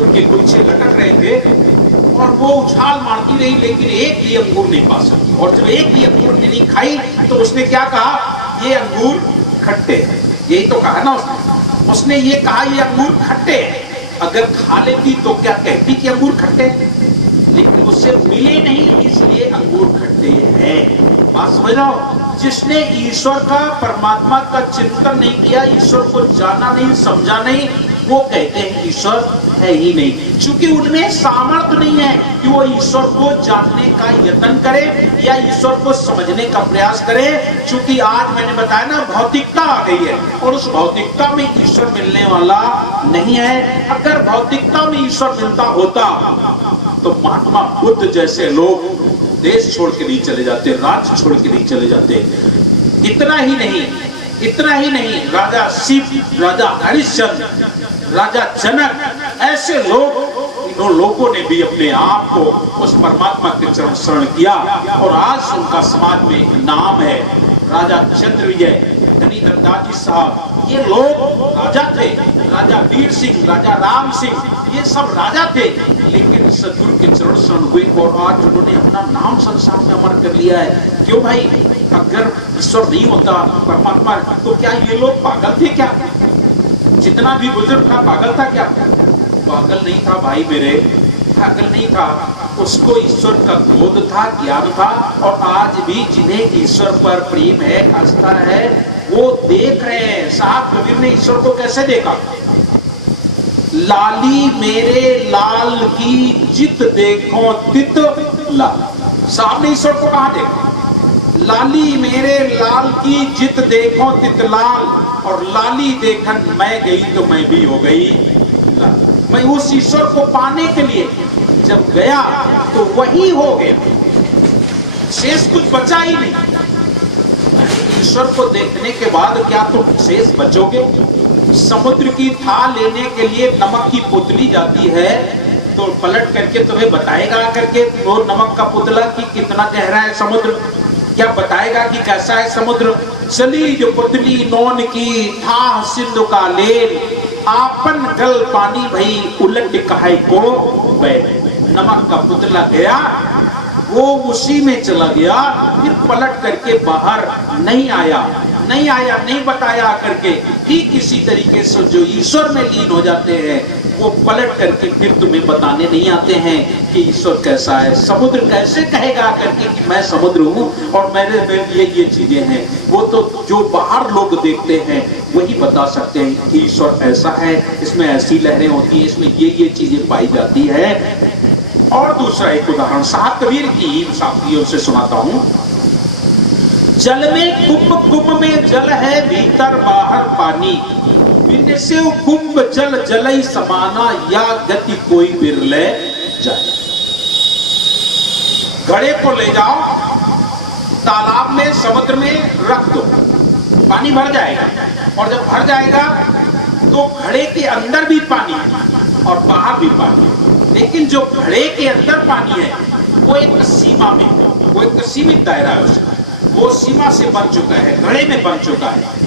अंगूर के गुच्छे लटक रहे थे और वो उछाल मारती रही, लेकिन एक भी अंगूर नहीं पा सकी। और जब एक भी अंगूर नहीं खाई तो उसने क्या कहा, ये अंगूर खट्टे हैं। यही तो कहा ना उसने ये कहा ये अंगूर खट्टे हैं। अगर खा लेती तो क्या कहती कि अंगूर खट्टे हैं, लेकिन उससे मिले नहीं इसलिए अंगूर खट्टे हैं। बात समझ रहे हो? जिसने ईश्वर का, परमात्मा का चिंतन नहीं किया, ईश्वर को जाना नहीं, समझा नहीं, वो कहते हैं ईश्वर है ही नहीं। क्योंकि उनमें सामर्थ्य नहीं है कि वो ईश्वर को जानने का यत्न करे या ईश्वर को समझने का प्रयास करे। क्योंकि आज मैंने बताया ना, भौतिकता आ गई है और उस भौतिकता में ईश्वर मिलने वाला नहीं है। अगर भौतिकता में ईश्वर मिलता होता तो महात्मा बुद्ध जैसे लोग देश छोड़ के नहीं चले जाते, राज्य छोड़ के नहीं चले जाते। इतना ही नहीं, राजा शिव, राजा हरिश्चंद्र, राजा जनक, ऐसे लोग, इन लोगों ने भी अपने आप को उस परमात्मा के चरण शरण किया और आज उनका समाज में नाम है। राजा चंद्रविजय, धनीधर जी साहब, ये लोग राजा थे। राजा वीर सिंह, राजा राम सिंह, ये सब राजा थे, लेकिन सदगुरु के चरण शरण हुए और आज उन्होंने अपना नाम संसार में अमर कर लिया है। क्यों भाई? अगर ईश्वर नहीं होता, परमात्मा, तो क्या ये लोग पागल थे क्या? जितना भी बुजुर्ग था पागल था क्या? पागल नहीं था भाई मेरे, पागल नहीं था। उसको ईश्वर का बोध था, ज्ञान था। और आज भी जिन्हें ईश्वर पर प्रेम है, आस्था है, वो देख रहे हैं। साहब कबीर ने ईश्वर को कैसे देखा? लाली मेरे लाल की जित देखो तित लाल। साहब ने ईश्वर को कहाँ देखा? लाली मेरे लाल की जित देखो तित लाल, और लाली देखन मैं गई तो मैं भी हो गई लाल। मैं उस ईश्वर को पाने के लिए जब गया तो वही हो गया, शेष कुछ बचा ही नहीं। ईश्वर को देखने के बाद क्या तुम शेष बचोगे? समुद्र की थाल लेने के लिए नमक की पुतली जाती है तो पलट करके तुम्हें बताएगा करके वो नमक का पुतला कि कितना गहरा है समुद्र? क्या बताएगा कि कैसा है समुद्र? चली जो पुतली नौन की था सिंधु का लेन, आपन गल पानी भई उलट कहाई को बैठ। नमक का पुतला गया, वो उसी में चला गया, फिर पलट करके बाहर नहीं आया, नहीं बताया करके। ठीक इसी तरीके से जो ईश्वर में लीन हो जाते हैं वो पलट करके फिर तुम्हें बताने नहीं आते हैं कि ईश्वर कैसा है। समुद्र कैसे कहेगा करके कि मैं समुद्र हूँ और मेरे में ये चीजें हैं। वो तो जो बाहर लोग देखते हैं वही बता सकते हैं कि ईश्वर ऐसा है, इसमें ऐसी लहरें होती हैं, इसमें ये चीजें पाई जाती है। और दूसरा एक उदाहरण साहब कबीर की साथियों से सुनाता हूं। जल में कुंभ में जल है, भीतर बाहर पानी, बिन से कुंभ जल जलई समाना, या गति कोई बिरले जाए। घड़े को ले जाओ तालाब में, समुद्र में रख दो, पानी भर जाएगा। और जब भर जाएगा तो घड़े के अंदर भी पानी और बाहर भी पानी। लेकिन जो घड़े के अंदर पानी है वो एक सीमा में, वो एक सीमित दायरा है उसका, वो सीमा से बन चुका है, घड़े में बन चुका है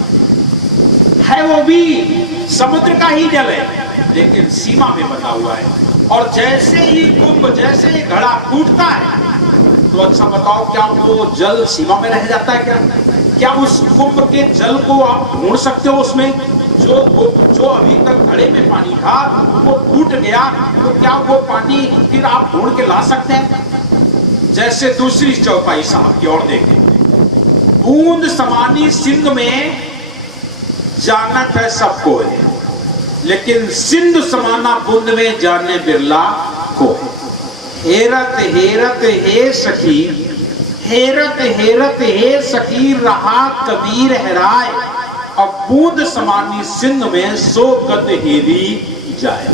वो भी समुद्र का ही जल है लेकिन सीमा में बना हुआ है। और जैसे ही कुंभ, जैसे ही घड़ा फूटता है तो अच्छा बताओ क्या वो जल सीमा में रह जाता है? क्या उस कुंभ के जल को आप ढूंढ सकते हो? उसमें जो अभी तक घड़े में पानी था वो फूट गया तो क्या वो पानी फिर आप ढूंढ के ला सकते हैं? जैसे दूसरी चौपाई साहब की ओर देखें। बूंद समानी सिंध में जानत है सबको है, लेकिन सिंधु समाना बूंद में जाने बिरला को। हेरत हेरत हे सखी, हेरत हेरत हे सखी, रहा कबीर हैराय, अब बूंद समानी सिंध में सो गद हेरी जाए।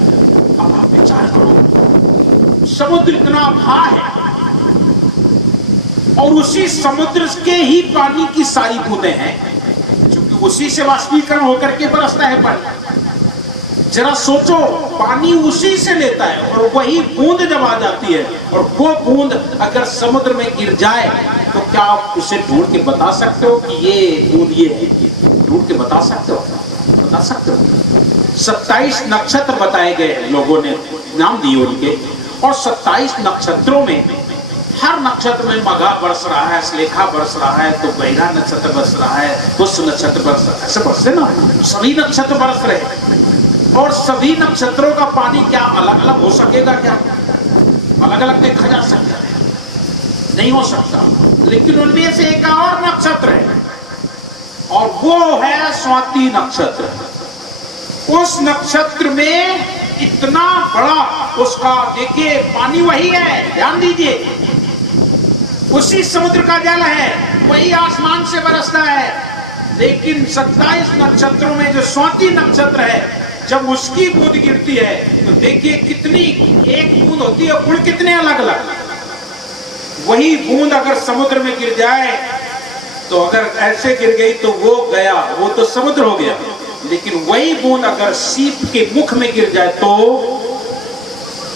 अब आप विचार करो, समुद्र इतना अथाह है और उसी समुद्र के ही पानी की सारी बूंदें हैं, क्योंकि उसी से वाष्पीकरण होकर के बरसता है पानी। जरा सोचो, पानी उसी से लेता है और वही बूंद जब आ जाती है और वो बूंद अगर समुद्र में गिर जाए तो क्या आप उसे ढूंढ के बता सकते हो कि ये बूंद ये है? ढूंढ के बता सकते हो? बता सकते हो? 27 नक्षत्र बताए गए हैं, लोगों ने नाम दिए उनके, और 27 नक्षत्रों में हर नक्षत्र में मघा बरस रहा है, श्लेखा बरस रहा है, तो गैरा नक्षत्र बरस रहा है, पुष्य नक्षत्र बरस रहा है, ऐसे बरसे ना, सभी नक्षत्र बरस रहे। और सभी नक्षत्रों का पानी क्या अलग अलग हो सकेगा? क्या अलग अलग देखा जा सकता है? नहीं हो सकता। लेकिन उनमें से एक और नक्षत्र है, और वो है स्वाति नक्षत्र। उस नक्षत्र में इतना बड़ा उसका, देखिए पानी वही है, ध्यान दीजिए, उसी समुद्र का जल है, वही आसमान से बरसता है। लेकिन 27 नक्षत्रों में जो स्वाति नक्षत्र है, जब उसकी बूंद गिरती है तो देखिए कितनी, एक बूंद होती है, गुण कितने अलग अलग। वही बूंद अगर समुद्र में गिर जाए तो अगर ऐसे गिर गई तो वो गया, वो तो समुद्र हो गया। लेकिन वही बूंद अगर सीप के मुख में गिर जाए तो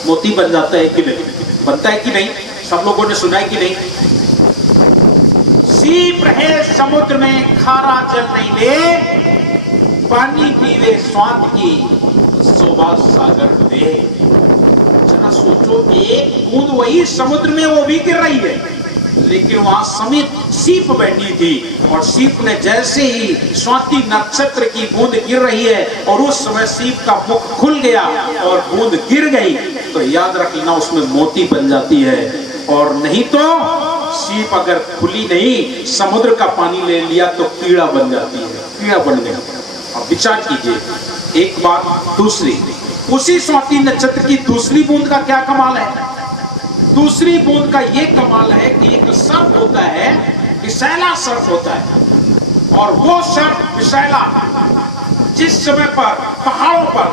मोती बन जाता है कि नहीं? बनता है कि नहीं? सब लोगों ने सुना है कि नहीं? सीप रहे समुद्र में, खारा जल नहीं ले, पानी पीवे स्वाद की, शोभा सागर दे। जरा सोचो, एक बूंद वही समुद्र में वो भी गिर रही है, लेकिन वहां समित सीप बैठी थी, और सीप ने जैसे ही स्वाति नक्षत्र की बूंद गिर रही है और उस समय सीप का मुख खुल गया और बूंद गिर गई, तो याद रख लेना उसमें मोती बन जाती है। और नहीं तो सीप अगर खुली नहीं, समुद्र का पानी ले लिया तो कीड़ा बन जाती है, कीड़ा बन गया। अब विचार कीजिए। एक बात दूसरी, उसी स्वाति नक्षत्र की दूसरी बूंद का क्या कमाल है? दूसरी बूंद का ये कमाल है कि एक सर्प होता है, विषैला सर्प होता है, और वो सर्प विषैला जिस समय पर पहाड़ों पर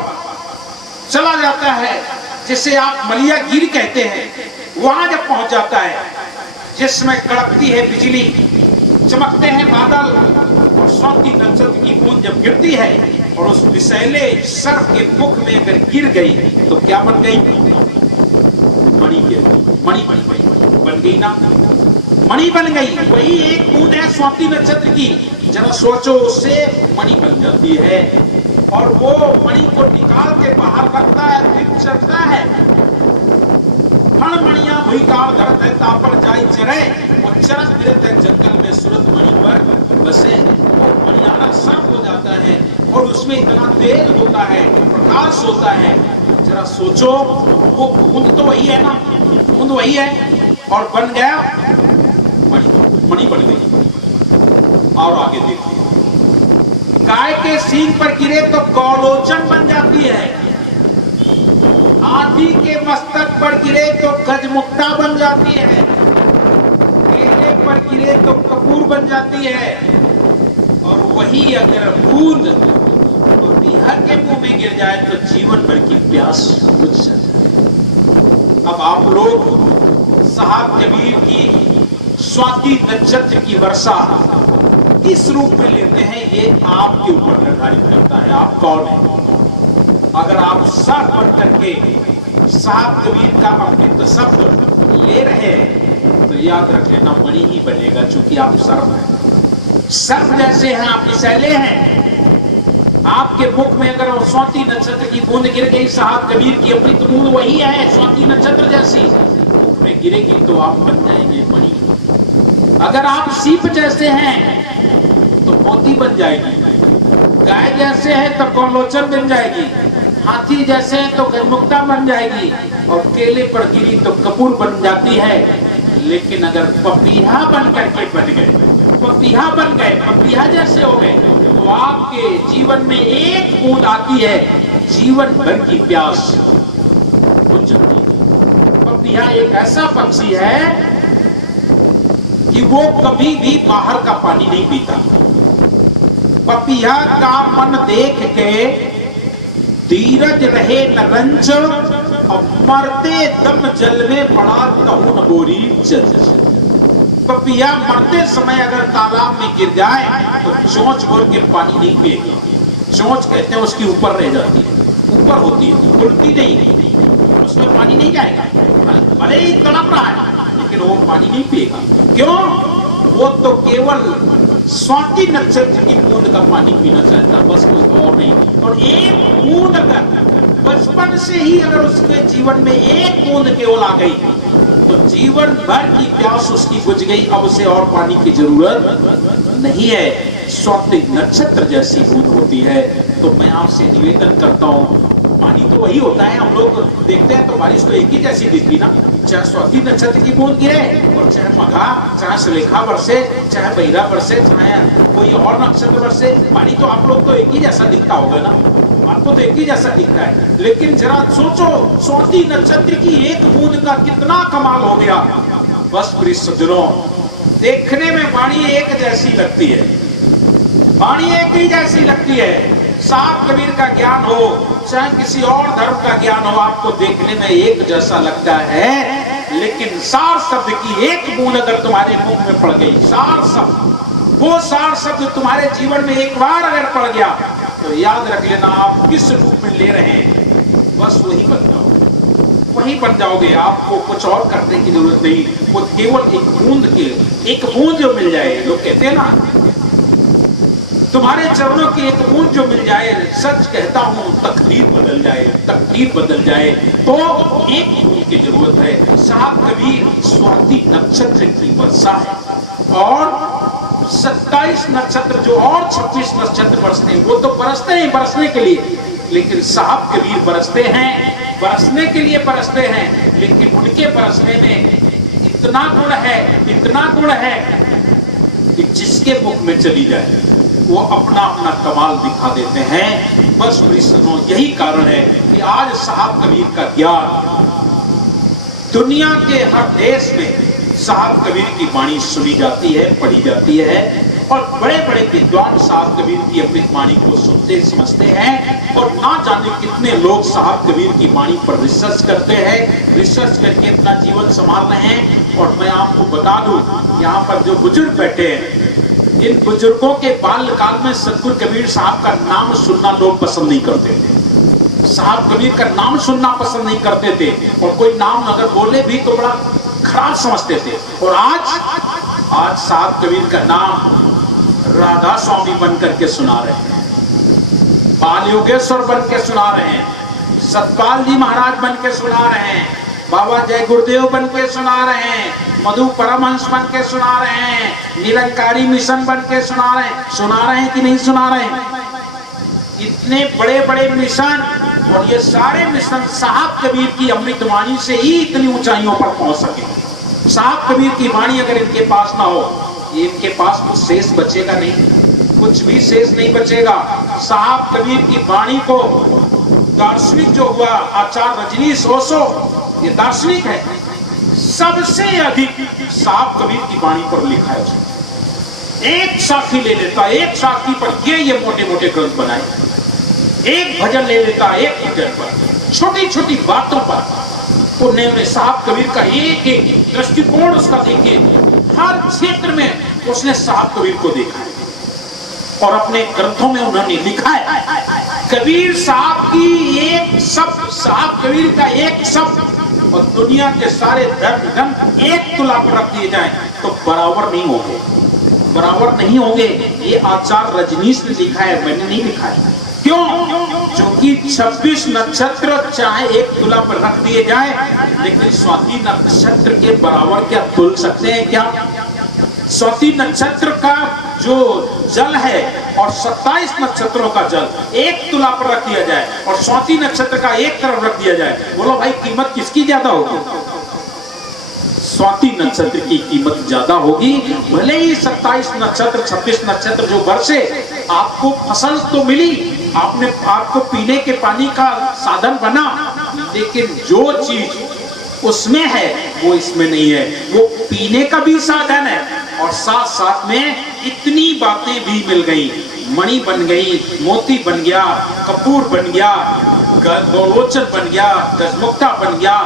चला जाता है, जिसे आप मलियागिरी कहते हैं, वहां जब पहुंच जाता है, जिस समय कड़कती है बिजली, चमकते हैं बादल, और स्वाति नक्षत्र की बूंद जब गिरती है और उस विषैले सर्प के मुख में अगर गिर गई तो क्या बन गई? मणि मणि बन गई ना, मणि बन गई। वही एक बूंद है स्वाति नक्षत्र की, जरा सोचो, उससे मणि बन जाती है, और वो मणि को निकाल के बाहर रखता है, फिर चलता है। फण मणिया भुई काल धरत है, तापर जाई चरे, और चरत फिरत है जंगल में, सूरत मणि पर बसे। और मणियाना सर्प हो जाता है, और उसमें इतना तेज होता है, प्रकाश होता है। जरा सोचो, वो बूंद तो वही है ना, बूंद वही है, और बन गया मणि, मणि बन गई। और आगे देखिए, गाय के सींग पर गिरे तो गौलोचन बन जाती है, हाथी के मस्तक पर गिरे तो गजमुक्ता बन जाती है, केले पर गिरे तो कपूर बन जाती है, और वही अगर बूंद तो बिहार के मुंह में गिर जाए तो जीवन भर की प्यास बुझ जाए। अब आप लोग साहब कबीर की स्वाति नक्षत्र की वर्षा किस रूप में लेते हैं, ये आपके ऊपर निर्धारित करता है आप कौन है। अगर आप सर पर करके साहब कबीर का अमृत शब्द ले रहे हैं तो याद रख लेना मणि ही बनेगा, चूंकि आप सर्प हैं, सर्प जैसे हैं, आप विषैले हैं। आपके मुख में अगर स्वाति नक्षत्र की बूंद गिर गई, साहब कबीर की अमृत बूंद वही है स्वाति नक्षत्र जैसी, मुख में गिरेगी तो आप बन जाएंगे मणि। अगर आप सीप जैसे हैं तो मोती बन जाएगी, गाय जैसे है तो गौलोचन बन जाएगी, हाथी जैसे है तो गजमुक्ता बन जाएगी, और केले पर गिरी तो कपूर बन जाती है। लेकिन अगर पपीहा बन करके बन गए, पपीहा बन गए, पपीहा जैसे हो गए, तो आपके जीवन में एक बूंद आती है, जीवन भर की प्यास बुझ जाती है। पपीहा एक ऐसा पक्षी है कि वो कभी भी बाहर का पानी नहीं पीता। पपीहा का मन देख के धीरज रहे न रंच, और मरते दम जल में पड़ा कहूं न गोरी चल। पपीहा मरते समय अगर तालाब में गिर जाए तो चोंच भर के पानी नहीं पिएगा। चोंच कहते हैं उसकी ऊपर रह जाती है, ऊपर होती है, उल्टी नहीं, उसमें पानी नहीं जाएगा, भले ही तड़प रहा है लेकिन वो पानी नहीं पिएगा। क्यों? वो तो केवल स्वाति नक्षत्र की बूंद का पानी पीना चाहता, बस कोई और नहीं। और एक बूंद अगर बचपन से ही अगर उसके जीवन में एक बूंद केवल आ गई तो जीवन भर की प्यास उसकी बुझ गई, अब उसे और पानी की जरूरत नहीं है। स्वाति नक्षत्र जैसी बूंद होती है। तो मैं आपसे निवेदन करता हूँ, पानी तो वही होता है, हम लोग देखते हैं तो बारिश तो एक ही जैसी दिखती ना, चाहे स्वाति नक्षत्र की बूंद गिरे और चाहे मघा, चाहे सुलेखा बरसे, चाहे बहिरा बरसे, चाहे कोई और नक्षत्र बरसे, पानी तो आप लोग तो एक ही जैसा दिखता होगा ना, आपको तो एक ही जैसा दिखता है। लेकिन जरा सोचो, स्वाति नक्षत्र की एक बूंद का कितना कमाल हो गया। बस प्रिय सज्जनों, देखने में वाणी एक जैसी लगती है, वाणी एक ही जैसी लगती है। सात कबीर का ज्ञान हो चाहे किसी और धर्म का ज्ञान हो, आपको देखने में एक जैसा लगता है, लेकिन सार शब्द की एक बूंद अगर तुम्हारे मुंह में पड़ गई, सार शब्द, वो सार शब्द तुम्हारे जीवन में एक बार अगर पड़ गया तो याद रख लेना, आप किस रूप में ले रहे हैं, बस वही बन जाओ, वही बन जाओगे। आपको कुछ और करने की जरूरत नहीं, वो केवल एक बूंद जो मिल जाए, लोग कहते हैं ना, तुम्हारे चरणों की एक बूंद जो मिल जाए, सच कहता हूं तकदीर बदल जाए, तकदीर बदल जाए। तो एक बूंद की जरूरत है। साहब कबीर स्वाति नक्षत्र की वर्षा है, और 27 नक्षत्र जो और 26 नक्षत्र बरसते हैं वो तो बरसते हैं बरसने के लिए, लेकिन साहब कबीर बरसते हैं बरसने के लिए बरसते हैं, लेकिन उनके बरसने में इतना गुण है, इतना गुण है कि जिसके मुख में चली जाए वो अपना अपना कमाल दिखा देते हैं। बस सुनो, यही कारण है कि आज साहब कबीर का ज्ञान दुनिया के हर देश में साहब कबीर की वाणी सुनी जाती है, पढ़ी जाती है, और बड़े बड़े विद्वान साहब कबीर की अमृत वाणी को सुनते समझते हैं, और ना जाने कितने लोग साहब कबीर की वाणी पर रिसर्च करते हैं, रिसर्च करके अपना जीवन संभाल रहे हैं। और मैं आपको बता दूं, यहाँ पर जो बुजुर्ग बैठे हैं, इन बुजुर्गों के बाल्यकाल में सतगुरु कबीर साहब का नाम सुनना लोग पसंद नहीं करते थे, साहब कबीर का नाम सुनना पसंद नहीं करते थे, और कोई नाम अगर बोले भी तो बड़ा खराब समझते थे। और आज साहब कबीर का नाम राधा स्वामी बन करके सुना रहे हैं, बाल योगेश्वर बन के सुना रहे हैं, सतपाल जी महाराज बन के सुना रहे हैं, बाबा जय गुरुदेव बन के सुना रहे हैं, मधु परमहंस बन के सुना रहे हैं, निरंकारी मिशन बन के सुना रहे हैं कि नहीं सुना रहे हैं? इतने बड़े बड़े मिशन, और ये सारे मिशन साहब कबीर की अमृत वाणी से ही इतनी ऊंचाइयों पर पहुंच सके। साहब कबीर की वाणी अगर इनके पास ना हो, इनके पास कुछ शेष बचेगा नहीं, कुछ भी शेष नहीं बचेगा। साहब कबीर की वाणी को दार्शनिक जो हुआ आचार्य रजनीश ओशो, ये दार्शनिक है, सबसे अधिक साहब कबीर की वाणी पर लिखा है। एक साखी ले लेता, एक साखी पर ये मोटे मोटे ग्रंथ बनाए, एक भजन ले लेता, एक भजन पर, छोटी छोटी बातों पर उन्होंने साहब कबीर का एक एक दृष्टिकोण उसका देखिए, हर क्षेत्र में उसने साहब कबीर को देखा है और अपने ग्रंथों में उन्होंने लिखा है। कबीर साहब की एक शब्द, साहब कबीर का एक शब्द, और दुनिया के सारे धर्म ग्रंथ एक तुला पर रख दिए जाएं तो बराबर नहीं होंगे, बराबर नहीं होंगे। ये आचार्य रजनीश ने लिखा है, मैंने नहीं लिखा है। क्यों? क्योंकि 26 नक्षत्र चाहे एक तुला पर रख दिए जाए, लेकिन स्वाति नक्षत्र के बराबर क्या तुल सकते हैं क्या? स्वाति नक्षत्र का जो जल है और 27 नक्षत्रों का जल एक तुला पर रख दिया जाए और स्वाति नक्षत्र का एक तरफ रख दिया जाए, बोलो भाई कीमत किसकी ज्यादा होगी? स्वाति नक्षत्र की कीमत ज्यादा होगी। भले ही 27 नक्षत्र 26 नक्षत्र जो बरसे, आपको फसल तो मिली, आपको पीने के पानी का साधन बना, लेकिन जो चीज उसमें है वो इसमें नहीं है। वो पीने का भी साधन है और साथ साथ में इतनी बातें भी मिल गई, मणि बन गई, मोती बन गया, कपूर बन गया, गोलोचन बन गया, गजमुक्ता बन गया।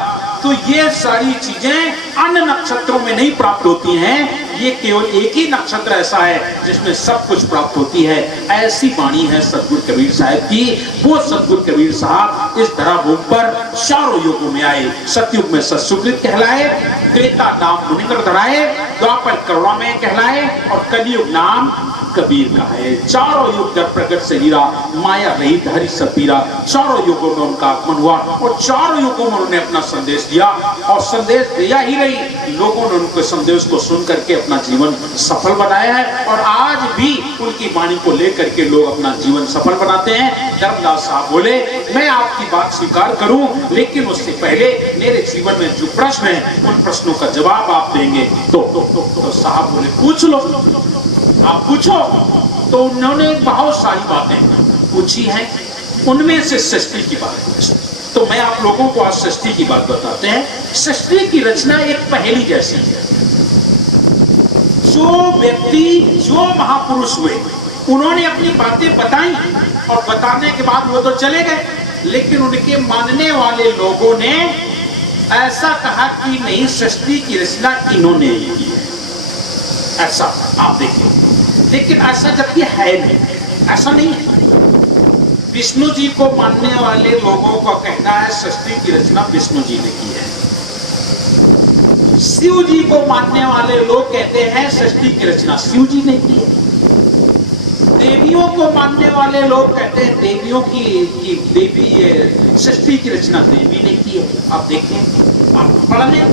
तो ये सारी चीजें अन्य नक्षत्रों में नहीं प्राप्त होती हैं, ये केवल एक ही नक्षत्र ऐसा है जिसमें सब कुछ प्राप्त होती है। ऐसी वाणी है सतगुरु कबीर साहब की। वो सतगुरु कबीर साहब इस धराभूमि पर चारों युगों में आए। सतयुग में सतसुकृत कहलाए, त्रेता नाम मुनिंद्र धराए, द्वापर करुणा में कहलाए और कलयुग नाम कबीर का है। चारों युग जब प्रकट से हीरा, माया रहित हरि सपीरा। चारों युगों में उनका आगमन हुआ और चारों युगों में उन्होंने अपना संदेश दिया और संदेश दिया ही नहीं, लोगों ने उनके संदेश को सुन करके अपना जीवन सफल बनाया है और आज भी उनकी वाणी को लेकर के लोग अपना जीवन सफल बनाते हैं। धर्मदास साहब बोले, मैं आपकी बात स्वीकार करूं, लेकिन उससे पहले मेरे जीवन में जो प्रश्न है उन प्रश्नों का जवाब आप देंगे। तो साहब बोले, पूछ लो, आप पूछो। तो उन्होंने बहुत सारी बातें पूछी हैं, उनमें से सृष्टि की बात पूछी। तो मैं आप लोगों को आज सृष्टि की बात बताते हैं। सृष्टि की रचना एक पहेली जैसी है। जो व्यक्ति, जो महापुरुष हुए, उन्होंने अपनी बातें बताई और बताने के बाद वो तो चले गए, लेकिन उनके मानने वाले लोगों ने ऐसा कहा कि नहीं, सृष्टि की रचना इन्होंने ही की है, ऐसा आप देखिए। लेकिन ऐसा जबकि है नहीं, ऐसा नहीं है। विष्णु जी को मानने वाले लोगों का कहना है सृष्टि की रचना विष्णु जी ने की है। शिव जी को मानने वाले लोग कहते हैं सृष्टि की रचना शिव जी ने की है। देवियों को मानने वाले लोग कहते हैं देवियों की देवी सृष्टि की रचना देवी ने की है। आप देखें, आप पढ़ लें,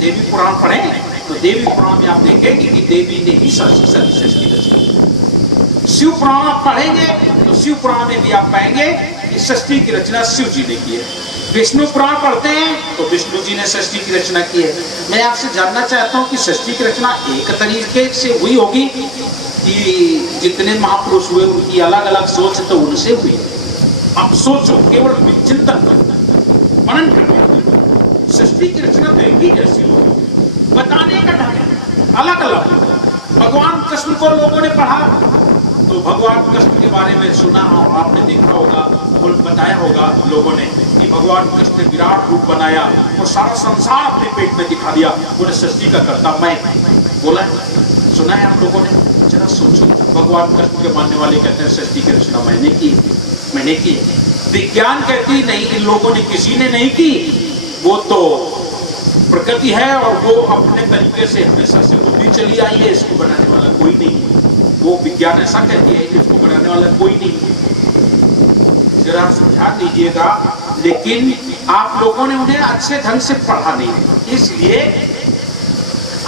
देवी पुराण पढ़ें तो देवी पुराण में आप देखेंगे कि देवी ने ही सृष्टि रचना। शिव पुराण आप पढ़ेंगे तो शिव पुराण में भी आप पाएंगे कि सृष्टि की रचना शिव जी ने की है। विष्णु पुराण पढ़ते हैं तो विष्णु जी ने सृष्टि की रचना की है। मैं आपसे जानना चाहता हूं कि सृष्टि की रचना एक तरीके से हुई होगी कि जितने महापुरुष हुए उनकी अलग अलग सोच तो उनसे हुई। आप सोचो, केवल चिंतन मनन करो, सृष्टि की रचना तो एक ही जैसी होगी, बताने का ढंग अलग अलग। भगवान कृष्ण को लोगों ने पढ़ा तो भगवान कृष्ण के बारे में सुना और आपने देखा होगा, बताया होगा लोगों ने कि भगवान कृष्ण ने विराट रूप बनाया और सारा संसार अपने पेट में दिखा दिया, उन्हें सृष्टि का करता मैं बोला, सुना है आप लोगों ने। जरा सोचो, भगवान कृष्ण के मानने वाले कहते हैं सृष्टि की रचना मैंने की। विज्ञान कहती नहीं, इन लोगों ने किसी ने नहीं की, वो तो प्रकृति है और वो अपने तरीके से हमेशा से होती चली आई है, इसको बनाने वाला कोई नहीं। वो विज्ञान ऐसा कहती है कि इसको बनाने वाला कोई नहीं। जरा समझा दीजिएगा, लेकिन आप लोगों ने उन्हें अच्छे ढंग से पढ़ा नहीं, इसलिए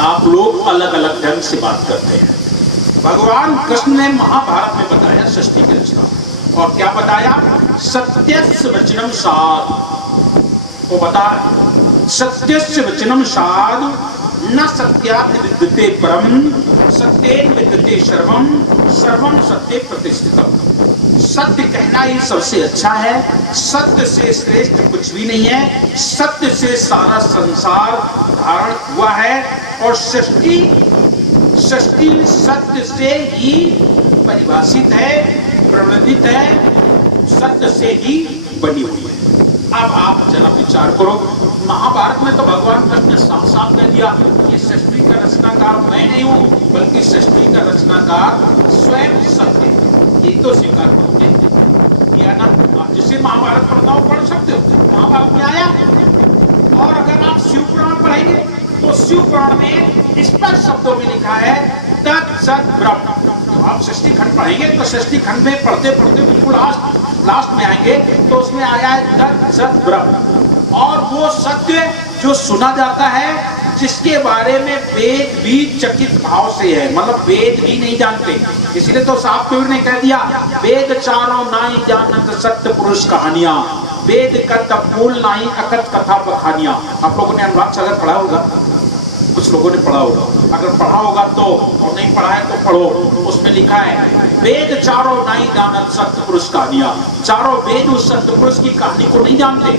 आप लोग अलग अलग ढंग से बात करते हैं। भगवान कृष्ण ने महाभारत में बताया सृष्टि की रचना, और क्या बताया? सत्यस्य वचनम साधु। वो बता सत्यस्य वचनम साधु न सत्यात् विद्यते परम सत्येन विद्यते सर्वम सर्वम सत्ये प्रतिष्ठितम। सत्य कहना ही सबसे अच्छा है, सत्य से श्रेष्ठ कुछ भी नहीं है, सत्य से सारा संसार धारण हुआ है और सृष्टि सत्य से ही परिभाषित है, प्रणोदित है, सत्य से ही बनी हुई है। अब आप जरा विचार करो, महाभारत में तो भगवान कृष्ण ने साफ साफ कह दिया कि सृष्टि का रचनाकार मैं नहीं हूं, बल्कि सृष्टि का रचनाकार स्वयं सत्य। ये तो स्वीकार करते किया ना। आप जिसे महाभारत पढ़ना हो पढ़ सकते हो, महाभारत में आया। और अगर आप शिव पुराण पढ़ेंगे तो शिव पुराण में स्पष्ट शब्दों में लिखा है तत्सत् ब्रह्म। आप सृष्टि खंड पढ़ेंगे तो सृष्टि खंड में पढ़ते पढ़ते बिल्कुल लास्ट में आएंगे तो उसमें आया है तत्सत् ब्रह्म। और वो सत्य जो सुना जाता है, जिसके बारे में वेद भी चकित भाव से है, मतलब वेद भी नहीं जानते। इसलिए तो साहब कबीर ने कह दिया, वेद चारों नाई जानत सत्य पुरुष कहानियां, वेद का तपूल नाई अकथ कथा बखानियां। आप लोगों ने अनुवाद सागर पढ़ा होगा, कुछ लोगों ने पढ़ा होगा, अगर पढ़ा होगा तो, और नहीं पढ़ा है तो पढ़ो। उसमें लिखा है वेद चारों नाई जानत सत्य पुरुष कहानियां। चारों वेद उस सत्य पुरुष की कहानी को नहीं जानते।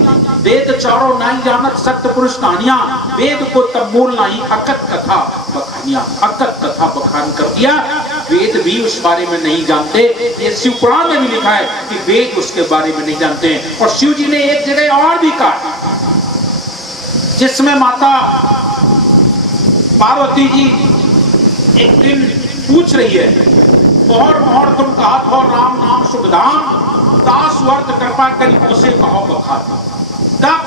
वेद चारों नाई जानत सत्य पुरुष कहानियां, वेद को तमूल नाई अकथ कथा बखानियां। अकथ कथा बखान कर दिया, वेद भी उस बारे में नहीं जानते। ये शिव पुराण में भी लिखा है कि वेद उसके बारे में नहीं जानते हैं। और शिव जी ने एक जगह और भी कहा, जिसमें माता पार्वती जी एक दिन पूछ रही है, मोहर मोहर तुम कहत हो राम नाम सुखधाम, दास वर्त कृपा करी उसे कहो बखा। तब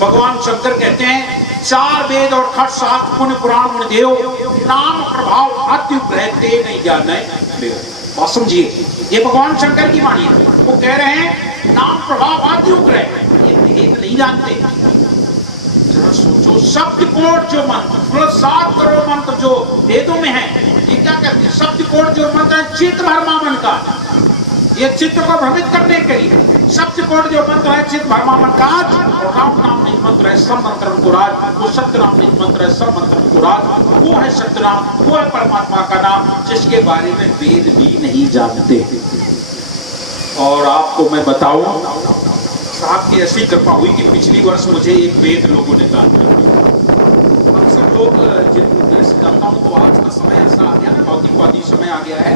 भगवान शंकर कहते हैं, चार वेद और खट शास्त्र पुण्य पुराण मुनि देव नाम प्रभाव अत्युग्रह ते नहीं जाने बहुत समझिए, ये भगवान शंकर की वाणी है। वो कह रहे हैं नाम प्रभाव अत्युग्रह, ये भेद नहीं जानते। जरा सोचो, शब्द कोट जो मंत्र 7 करोड़ मंत्र जो वेदों में है, ये क्या कहते हैं? शब्द कोट जो मंत्र है चित्त भरमावन का, ये चित्त को भ्रमित करने के लिए शब्द कोट जो मंत्र है चित्त भरमावन का। और राम नाम निज मंत्र है सब मंत्र को राज, वो सत्य नाम निज मंत्र है सब मंत्र को राज, वो है सत्य नाम, वो है परमात्मा का नाम, जिसके बारे में वेद भी नहीं जानते। और आपको मैं बताऊं, साहब की ऐसी कृपा हुई कि पिछली वर्ष मुझे एक वेद लोगों ने दान कर दिया। अक्सर लोग जानता हूँ तो आज का समय ऐसा आ गया, भौतिकवादी समय आ गया है,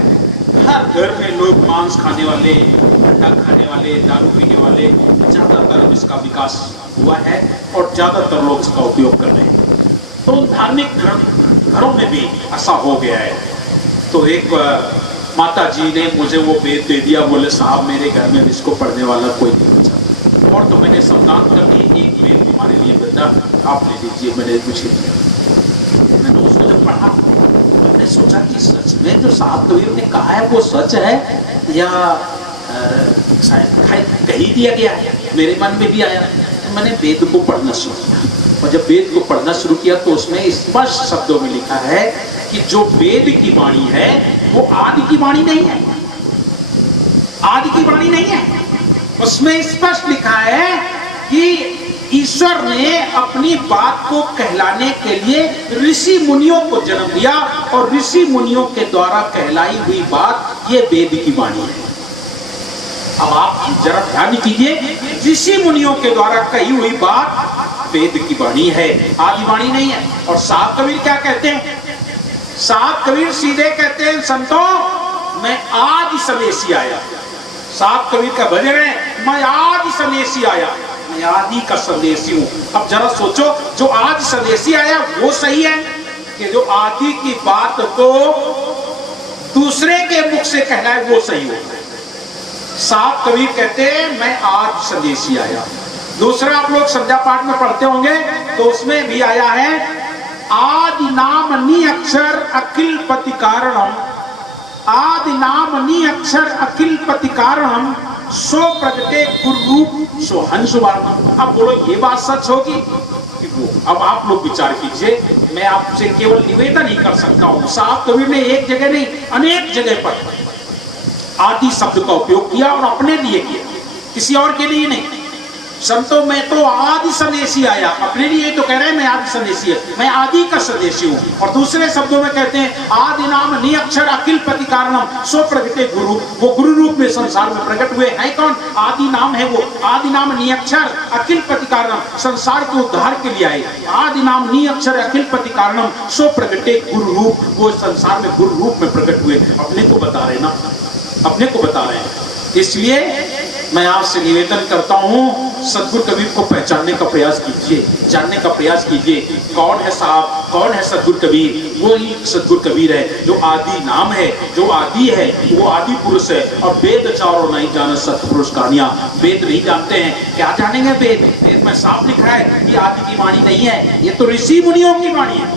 हर घर में लोग मांस खाने वाले, अंडा खाने वाले, दारू पीने वाले, ज्यादातर इसका विकास हुआ है और ज्यादातर लोग इसका उपयोग कर रहे हैं। तो उन धार्मिक घरों में भी ऐसा हो गया है। तो एक माता जी ने मुझे वो वेद दे दिया, बोले साहब मेरे घर में इसको पढ़ने वाला कोई नहीं बचा। और तो मैंने सावधान कर दी, एक वेद तुम्हारे लिए बेटा आप ले लीजिए, मैंने मुझे दिया। मैंने उसको जब पढ़ा मैंने सोचा कि सच में जो साहब कबीर ने कहा है वो सच है या शायद कही दिया गया है। मेरे मन में भी आया, तो मैंने वेद को पढ़ना शुरू किया। और जब वेद को पढ़ना शुरू किया तो उसमें स्पष्ट शब्दों में लिखा है कि जो वेद की वाणी है वो आदि की वाणी नहीं है, आदि की वाणी नहीं है। उसमें स्पष्ट लिखा है कि ईश्वर ने अपनी बात को कहलाने के लिए ऋषि मुनियों को जन्म दिया और ऋषि मुनियों के द्वारा कहलाई हुई बात ये वेद की वाणी है। अब आप जरा ध्यान कीजिए, ऋषि मुनियों के द्वारा कही हुई बात वेद की वाणी है, आदि वाणी नहीं है। और साहब कबीर क्या कहते हैं? साहब कबीर सीधे कहते हैं, संतों मैं आदि सनेसी आया। साहब कबीर का भजन है, मैं आदि सनेसी आया, मैं आदि का संदेशी हूं। अब जरा सोचो, जो आदि संदेशी आया वो सही है कि जो आदि की बात को दूसरे के मुख से कहलाए वो सही होता है? साहब कबीर कहते हैं मैं आदि संदेशी आया। दूसरा आप लोग संध्या पाठ में पढ़ते होंगे तो उसमें भी आया है, आदि नाम नी अक्षर अखिल पति कारणम, आदि नाम नी अक्षर अखिल पति कारणम, सो प्रगटे गुरु रूप सो हंस वारणम। अब बोलो ये बात सच होगी कि वो? अब आप लोग विचार कीजिए, मैं आपसे केवल निवेदन ही कर सकता हूं। साहब कबीर ने एक जगह नहीं अनेक जगह पर आदि शब्द का उपयोग किया और अपने लिए किया, किसी और के लिए नहीं। संतों मैं तो आदि संदेशी आया, अपने लिए तो कह रहे हैं मैं आदि संदेशी है, मैं आदि का संदेशी हूँ। और दूसरे शब्दों में कहते हैं आदि नाम नी अक्षर अखिल पति कारणम, सो प्रगटे गुरु, वो गुरु रूप में संसार में प्रकट हुए हैं। कौन? आदि नाम है वो, आदि नाम नी अक्षर अखिल पति कारणम, संसार के उद्धार के लिए आए। आदि नाम नी अक्षर अखिल पति कारणम, सो प्रगटे गुरु रूप, वो संसार में गुरु रूप में प्रकट हुए। अपने को बता रहे ना, अपने को बता रहे हैं। इसलिए मैं आपसे निवेदन करता हूं, सद्गुरु कबीर को पहचानने का प्रयास कीजिए, जानने का प्रयास कीजिए। कौन है साहब, कौन है सद्गुरु कबीर? वो ही सद्गुरु कबीर है जो आदि नाम है, जो आदि है, वो आदि पुरुष है। और वेद चारों नहीं जाने सत्पुरुष कहानियां, वेद नहीं जानते हैं, क्या जानेंगे वेद? वेद में साफ लिखा है कि आदि की वाणी नहीं है, ये तो ऋषि मुनियों की वाणी है,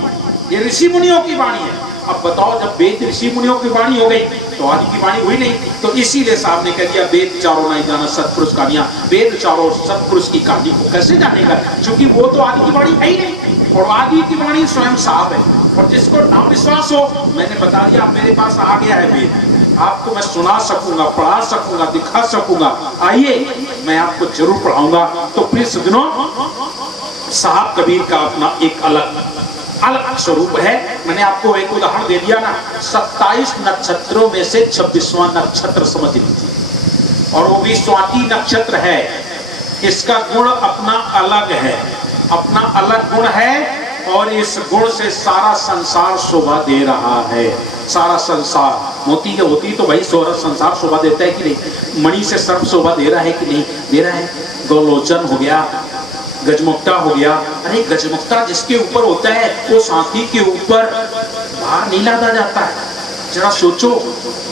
ये ऋषि मुनियों की वाणी है। अब बताओ, जब वेद ऋषि मुनियों की वाणी हो गई तो आदि की वाणी हुई नहीं। तो इसीलिए साहब ने कह दिया वेद चारों नहीं जाना सत्पुरुष कहानियां। वेद चारों सत्पुरुष की कहानी को कैसे जानेगा? क्योंकि वो तो आदि की वाणी है ही नहीं, और आदि की वाणी स्वयं साहब है। और जिसको ना विश्वास हो, मैंने बता दिया, मेरे पास आ गया है वेद, आपको मैं सुना सकूंगा, पढ़ा सकूंगा, दिखा सकूंगा। आइए मैं आपको जरूर पढ़ाऊंगा। तो प्रिय सज्जनों, साहब कबीर का अपना एक अलग स्वरूप है। मैंने आपको एक उदाहरण दे दिया ना, 27 नक्षत्रों में से 26वां नक्षत्र समझ लीजिए, और वो भी स्वाति नक्षत्र है। इसका गुण अपना अलग है, अपना अलग गुण है, और इस गुण से सारा संसार शोभा दे रहा है। सारा संसार होती तो भाई सारा संसार शोभा देता है कि नहीं? मणि से सर्प शोभा दे रहा है कि नहीं दे रहा है? गोलोचन हो गया, गजमुक्ता हो गया। अरे गजमुक्ता जिसके ऊपर होता है वो साथी के ऊपर भार नहीं लादा जाता है। जरा सोचो,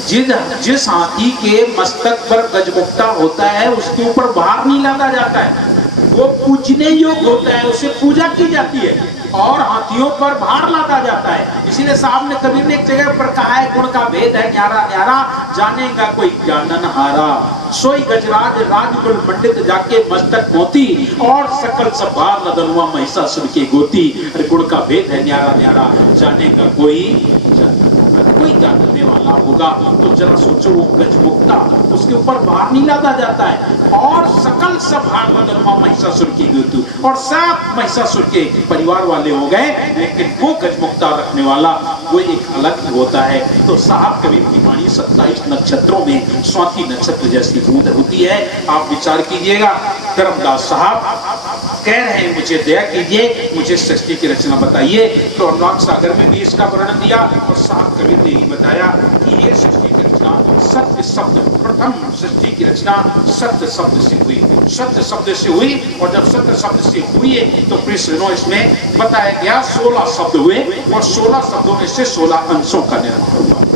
जिस हाथी के मस्तक पर गजमुक्ता होता है उसके ऊपर भार नहीं लादा जाता है, वो पूजने योग्य होता है, उसे पूजा की जाती है। और हाथियों पर भार लादा जाता है। इसीलिए साहब ने कबीर ने एक जगह पर कहा है, गुण का भेद है न्यारा न्यारा, जानेगा कोई जानन हारा। सोई गजराज राजकुल पंडित जाके मस्तक मोती, और सकल सब भार लदनुआ महिषासुर के गोती। अरे गुण का भेद है न्यारा न्यारा, जानेगा कोई कोई जानने वाला होगा तो जरा सोचो, वो गजमुक्ता उसके ऊपर भार नहीं लादा जाता है, और सकल सब भार लदनुआ महिषासुर की गोती, और सब महिषासुर के परिवार वाले हो गए, लेकिन वो गजमुक्ता रखने वाला वो एक अलग होता है। तो साहब कबीर की वाणी 27 नक्षत्रों में स्वाति नक्षत्र जैसी बूंद होती है। आप विचार कीजिएगा, धर्मदास साहब कह रहे हैं मुझे दया कीजिए, मुझे सृष्टि की रचना बताइए। तो अनुराग सागर में भी इसका वर्णन दिया, और साहब कबीर ने ही बताया कि ये सृष्टि की रचना सत्य शब्द, प्रथम सृष्टि की रचना सत्य शब्द से हुई, सत्य शब्द से हुई। और जब सत्य शब्द से हुई तो प्रिय सुनो, इसमें बताया गया 16 शब्द हुए, और 16 शब्दों में से 16 अंशों का निर्माण हुआ।